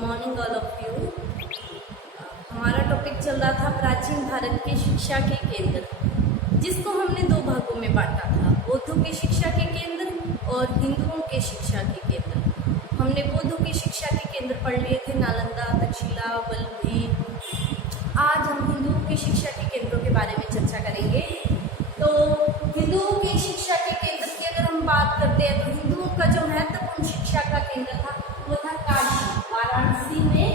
Morning all of you. हमारा topic चल रहा था प्राचीन भारत के शिक्षा के केंद्र, जिसको हमने दो भागों में बांटा था, बौद्धों के शिक्षा के केंद्र और हिंदुओं के शिक्षा के केंद्र। हमने बौद्धों की शिक्षा के केंद्र पढ़ लिए थे, नालंदा, तक्षशिला, वल्लभी। आज हम हिंदुओं की शिक्षा के केंद्रों के बारे में चर्चा करेंगे। तो हिंदुओं की शिक्षा के केंद्र की अगर हम बात करते हैं तो हिंदुओं का जो महत्वपूर्ण शिक्षा का केंद्र था वो था काशी। वाराणसी में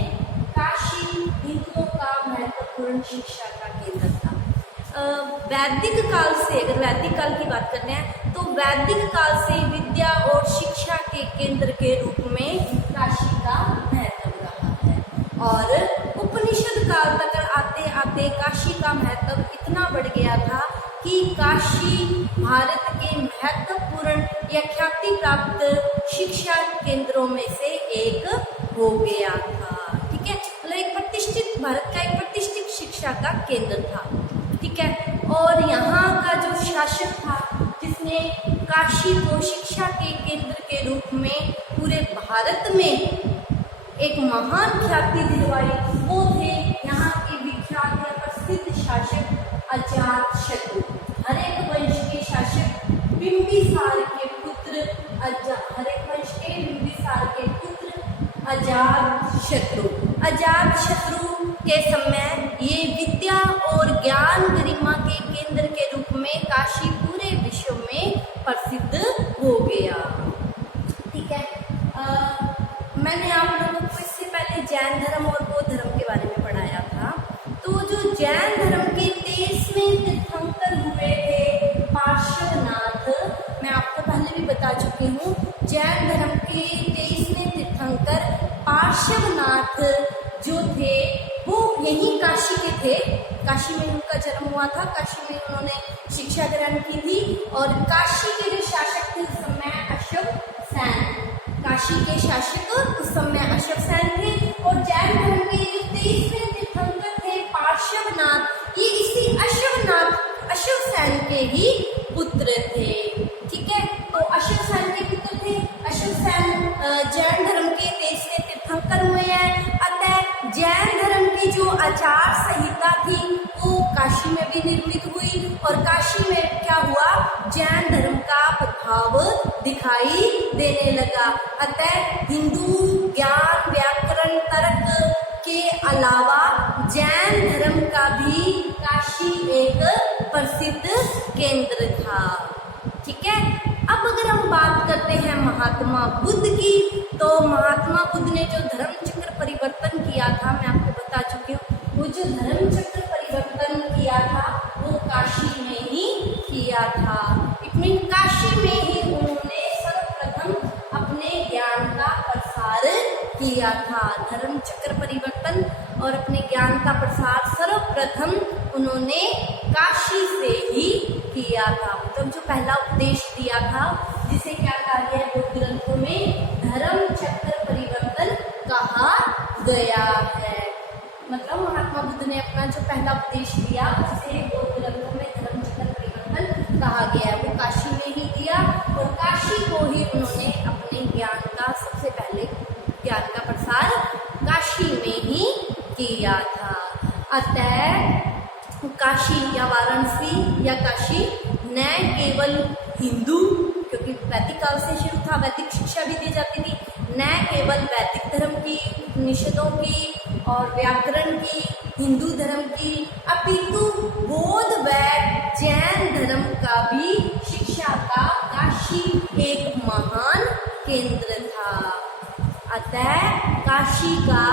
काशी हिंदुओं का महत्वपूर्ण शिक्षा का केंद्र था। वैदिक काल से, अगर वैदिक काल की बात करते हैं तो वैदिक काल से विद्या और शिक्षा के केंद्र के रूप में काशी का महत्व रहा है। और उपनिषद काल तक आते आते काशी का महत्व इतना बढ़ गया था कि काशी भारत के महत्वपूर्ण या ख्याति प्राप्त शिक्षा केंद्रों में से एक हो गया था। ठीक है, मतलब एक प्रतिष्ठित, भारत का एक प्रतिष्ठित शिक्षा का केंद्र था। ठीक है, और यहाँ का जो शासक था जिसने काशी को शिक्षा के केंद्र के रूप में पूरे भारत में एक महान ख्याति दिलवाई, वो थे यहाँ के विख्यात या प्रसिद्ध शासक अजातशत्रु। हरेक वंश के शासक बिंबिसार के पुत्र अजातशत्रु। अजातशत्रु के समय ये विद्या और ज्ञान गरिमा के केंद्र के रूप में काशी पूरे विश्व में प्रसिद्ध हो गया। ठीक है, मैंने आप लोगों को इससे पहले जैन धर्म और बौद्ध धर्म के बारे में पढ़ाया था। तो जो जैन धर्म के 23वें तीर्थंकर हुए थे पार्श्वनाथ, मैं आपको पहले भी बता चुकी हूँ, जैन धर्म के 23वें तीर्थंकर पार्श्वनाथ जो थे वो यही काशी के थे। काशी में उनका जन्म हुआ था, काशी में उन्होंने शिक्षा ग्रहण की थी। और काशी के जो शासक थे उस समय अशोक सेन, काशी के शासक उस समय अशोक सेन थे। और जैन धर्म के जो 23वें तीर्थंकर थे पार्श्वनाथ, ये इसी अशोक सेन के ही पुत्र थे। ठीक है, तो अशोक सेन के पुत्र थे। अशोक सेन जैन धर्म के 23वें तीर्थंकर हुए हैं। अतः जैन धर्म की जो आचार संहिता थी वो काशी में भी निर्मित हुई और काशी में क्या हुआ, जैन धर्म का प्रभाव दिखाई देने लगा। अतः हिंदू ज्ञान, व्याकरण, तर्क के अलावा जैन धर्म का भी काशी एक प्रसिद्ध केंद्र था। ठीक है, अब अगर हम बात करते हैं महात्मा बुद्ध की, तो महात्मा बुद्ध ने जो धर्म चक्र परिवर्तन किया था, मैं आपको बता चुकी हूँ, वो जो धर्म चक्र परिवर्तन किया था वो काशी में ही किया था। इतनी काशी में ही उन्होंने सर्वप्रथम अपने ज्ञान का प्रसार किया था। धर्म चक्र परिवर्तन और अपने ज्ञान का प्रसार सर्वप्रथम उन्होंने काशी से ही किया था। मतलब जो पहला उपदेश दिया था, जिसे क्या कहा गया है बौद्ध ग्रंथों में, धर्म चक्र परिवर्तन कहा गया है। मतलब महात्मा बुद्ध ने अपना जो पहला उपदेश दिया उसे बौद्ध ग्रंथों में धर्म चक्र परिवर्तन कहा गया है, वो काशी में ही दिया। और काशी को ही उन्होंने अपने ज्ञान का, सबसे पहले ज्ञान का प्रसार काशी में ही किया था। अतः काशी या वाराणसी या काशी न केवल हिंदू, क्योंकि वैदिक काल से शुरू था, वैदिक शिक्षा भी दी जाती थी, न केवल वैदिक धर्म की, उपनिषदों की और व्याकरण की, हिंदू धर्म की, अपितु बौद्ध व जैन धर्म का भी शिक्षा का काशी एक महान केंद्र था। अतः काशी का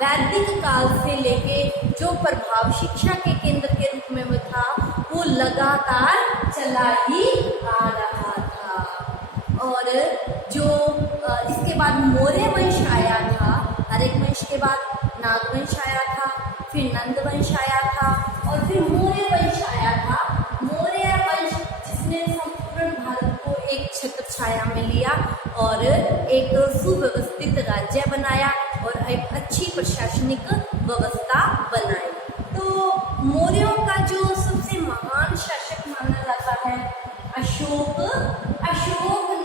वैदिक काल से लेके जो प्रभाव शिक्षा के केंद्र के रूप में वो था, वो लगातार चला ही आ रहा था। और जो इसके बाद मौर्य वंश आया था, हरेक वंश के बाद नागवंश आया था, फिर नंद वंश आया था और फिर मौर्य वंश आया था। मौर्य वंश जिसने संपूर्ण भारत को एक छत्र छाया में लिया और एक सुव्यवस्थित राज्य बनाया और एक अच्छी प्रशासनिक व्यवस्था बनाई। तो मौर्यों का जो सबसे महान शासक माना जाता है अशोक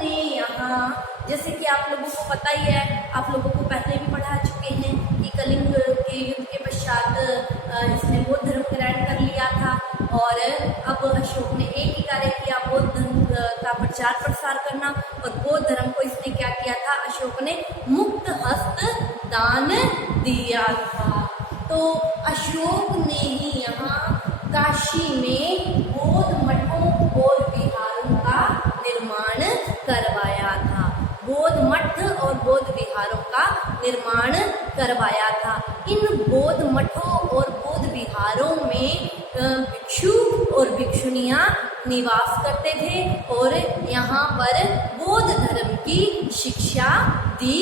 ने यहाँ जैसे कि आप लोगों को पता ही है, आप लोगों को पहले भी पढ़ा चुके हैं कि कलिंग के युद्ध के पश्चात इसने बौद्ध धर्म ग्रहण कर लिया था और अब अशोक ने एक ही कार्य किया, बौद्ध धर्म का प्रचार प्रसार करना। और बौद्ध धर्म को इसने क्या किया था, अशोक ने मुक्त हस्त दान दिया था। तो अशोक ने ही यहाँ काशी में बौद्ध मठों और विहारों का निर्माण करवाया था। बौद्ध मठ और बौद्ध विहारों का निर्माण करवाया था। इन बौद्ध मठों और बौद्ध विहारों में भिक्षु और भिक्षुनियां निवास करते थे और यहाँ पर बौद्ध धर्म की शिक्षा दी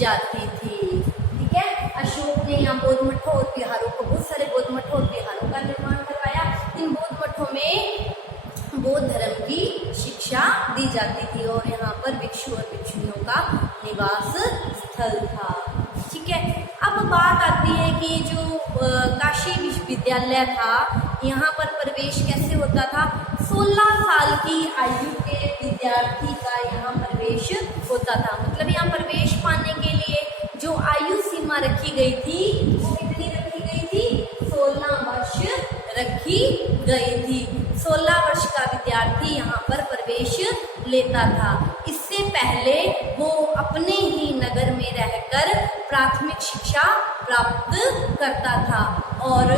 जाती थी। ठीक है, अशोक ने यहाँ बौद्ध मठों और विहारों को, बहुत सारे बौद्ध मठों और विहारों का निर्माण करवाया। इन बौद्ध मठों में बौद्ध धर्म की शिक्षा दी जाती थी और यहाँ पर भिक्षु और भिक्षुनियों का निवास स्थल था। ठीक है, अब बात आती है कि जो काशी विश्वविद्यालय था, यहाँ पर प्रवेश कैसे होता था। 16 साल की आयु के विद्यार्थी का यहाँ प्रवेश होता था। मतलब यहाँ प्रवेश पाने के लिए जो आयु सीमा रखी गई थी वो कितनी रखी गई थी, 16 वर्ष रखी गई थी। 16 वर्ष का विद्यार्थी यहाँ पर प्रवेश लेता था। इससे पहले वो अपने ही नगर में रहकर प्राथमिक शिक्षा प्राप्त करता था और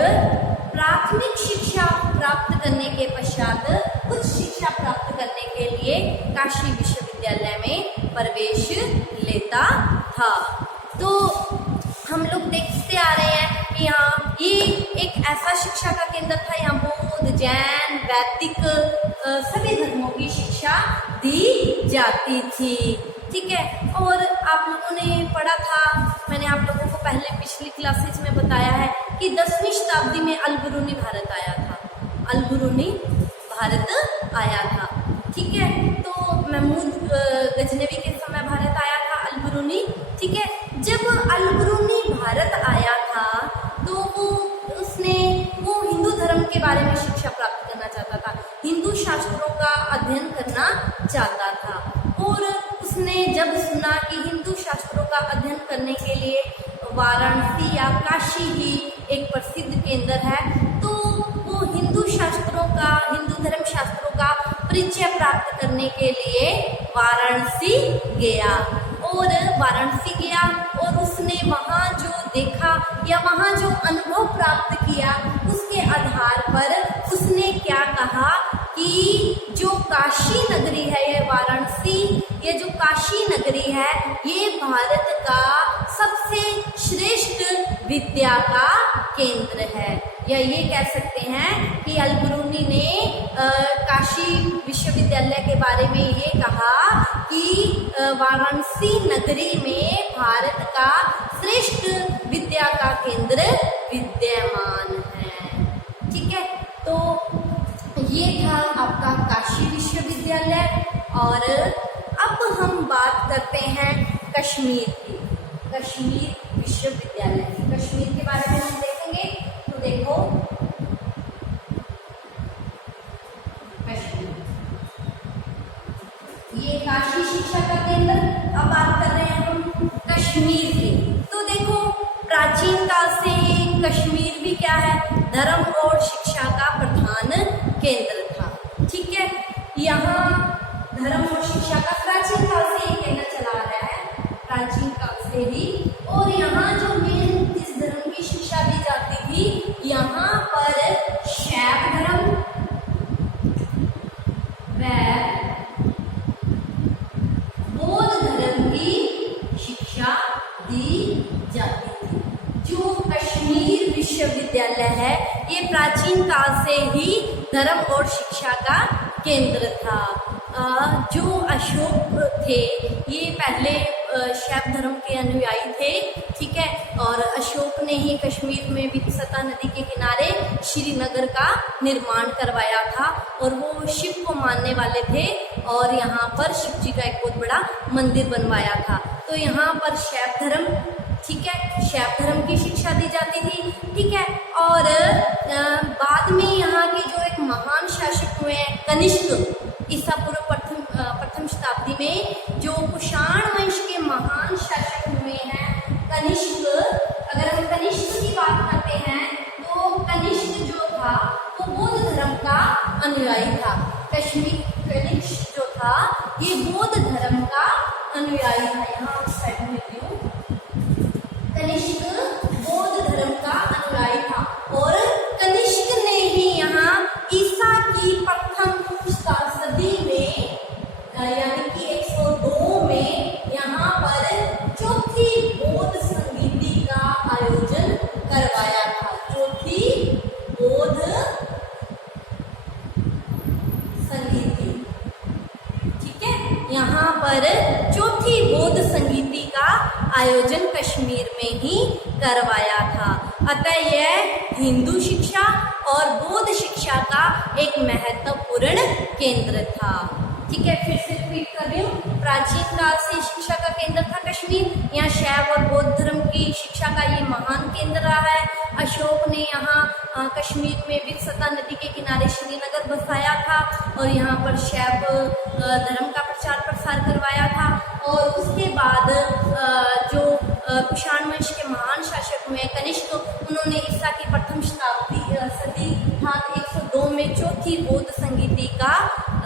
प्राथमिक शिक्षा प्राप्त करने के पश्चात उच्च शिक्षा प्राप्त करने के लिए काशी विश्वविद्यालय में प्रवेश लेता था। तो हम लोग देखते आ रहे हैं कि यहाँ ये एक ऐसा शिक्षा का केंद्र था, यहाँ बौद्ध, जैन, वैदिक सभी धर्मों की शिक्षा दी जाती थी। ठीक है, और आप लोगों ने पढ़ा था, मैंने आप लोगों को पहले पिछली क्लासेस में बताया है कि 10वीं शताब्दी में अल-बिरूनी भारत आया था। अल-बिरूनी भारत आया था। ठीक है, तो महमूद गजनवी के समय भारत आया था अल-बिरूनी। ठीक है, जब अल-बिरूनी भारत आया था तो वो हिंदू धर्म के बारे में शिक्षा प्राप्त करना चाहता था, हिंदू शास्त्रों का अध्ययन करना चाहता था। और उसने जब सुना कि हिंदू शास्त्रों का अध्ययन करने के लिए वाराणसी या काशी ही एक प्रसिद्ध केंद्र है, तो वो हिंदू धर्म शास्त्रों का परिचय प्राप्त करने के लिए वाराणसी गया और उसने वहाँ जो देखा या वहाँ जो अनुभव प्राप्त किया उसके आधार पर उसने क्या कहा कि जो काशी नगरी है, ये वाराणसी, ये जो काशी नगरी है, ये भारत का सबसे श्रेष्ठ विद्या का केंद्र है। या ये कह सकते हैं कि अल-बिरूनी ने काशी विश्वविद्यालय के बारे में ये कहा कि वाराणसी नगरी में भारत का श्रेष्ठ विद्या का केंद्र विद्यमान है। ठीक है, तो ये था आपका काशी विश्वविद्यालय। और अब हम बात करते हैं कश्मीर की, कश्मीर विश्वविद्यालय। कश्मीर के बारे में हम देखेंगे। तो देखो, कश्मीर ये काशी शिक्षा का केंद्र। अब बात कर रहे हैं हम कश्मीर की। तो देखो, प्राचीन काल से कश्मीर भी क्या है, धर्म और शिक्षा का प्रधान केंद्र था। ठीक है, यहाँ धर्म और शिक्षा का प्राचीन काल से ये केंद्र चला रहा है, प्राचीन काल से ही। और यहाँ जो मेन इस धर्म की शिक्षा दी जाती थी, यहाँ पर शैव धर्म व बौद्ध धर्म की शिक्षा दी जाती थी। जो कश्मीर विश्वविद्यालय है, ये प्राचीन काल से ही धर्म और शिक्षा का केंद्र था। जो अशोक थे, ये पहले शैव धर्म के अनुयायी थे। ठीक है, और अशोक ने ही कश्मीर में विकसता नदी के किनारे श्रीनगर का निर्माण करवाया था और वो शिव को मानने वाले थे और यहाँ पर शिव जी का एक बहुत बड़ा मंदिर बनवाया था। तो यहाँ पर शैव धर्म, ठीक है, शैव धर्म की शिक्षा दी जाती थी। ठीक है, और बाद में यहाँ के जो एक महान शासक हुए हैं कनिष्क, ईसा पूर्व प्रथम शताब्दी में जो कुषाण वंश के महान शासक हुए हैं कनिष्क, अगर हम कनिष्क की बात करते हैं तो कनिष्क जो था वो बौद्ध धर्म का अनुयायी था। कनिष्क जो था ये बौद्ध धर्म का अनुयायी था। यहाँ साइड में लिखती हूँ, कनिष्क बौद्ध धर्म का अनुयायी था और कनिष्क ने ही यहाँ ईसा की प्रथम सदी में यानी कि 102 में यहाँ पर चौथी बौद्ध संगीति का आयोजन करवाया था। चौथी बौद्ध संगीति, ठीक है, यहाँ पर चौथी बौद्ध संगीति का आयोजन कश्मीर में ही करवाया था। अतः यह हिंदू शिक्षा और बौद्ध शिक्षा का एक महत्वपूर्ण केंद्र था। ठीक है, फिर से रिपीट कर रही हूँ, प्राचीन काल से शिक्षा का केंद्र था कश्मीर। यहाँ शैव और बौद्ध धर्म की शिक्षा का ये महान केंद्र रहा है। अशोक ने यहाँ कश्मीर में वित्सता नदी के किनारे श्रीनगर बसाया था और यहाँ पर शैव धर्म का प्रचार प्रसार करवाया था। और उसके बाद जो कुषाण वंश के महान शासक हुए कनिष्क, उन्होंने ईसा की प्रथम सदी 102 में चौथी बौद्ध संगीति का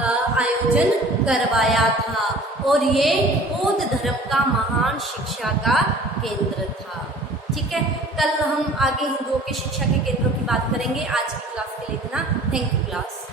आयोजन करवाया था और ये बौद्ध धर्म का महान शिक्षा का केंद्र था। ठीक है, कल हम आगे हिंदुओं के शिक्षा के केंद्रों की बात करेंगे। आज की क्लास के लिए इतना। Thank you class.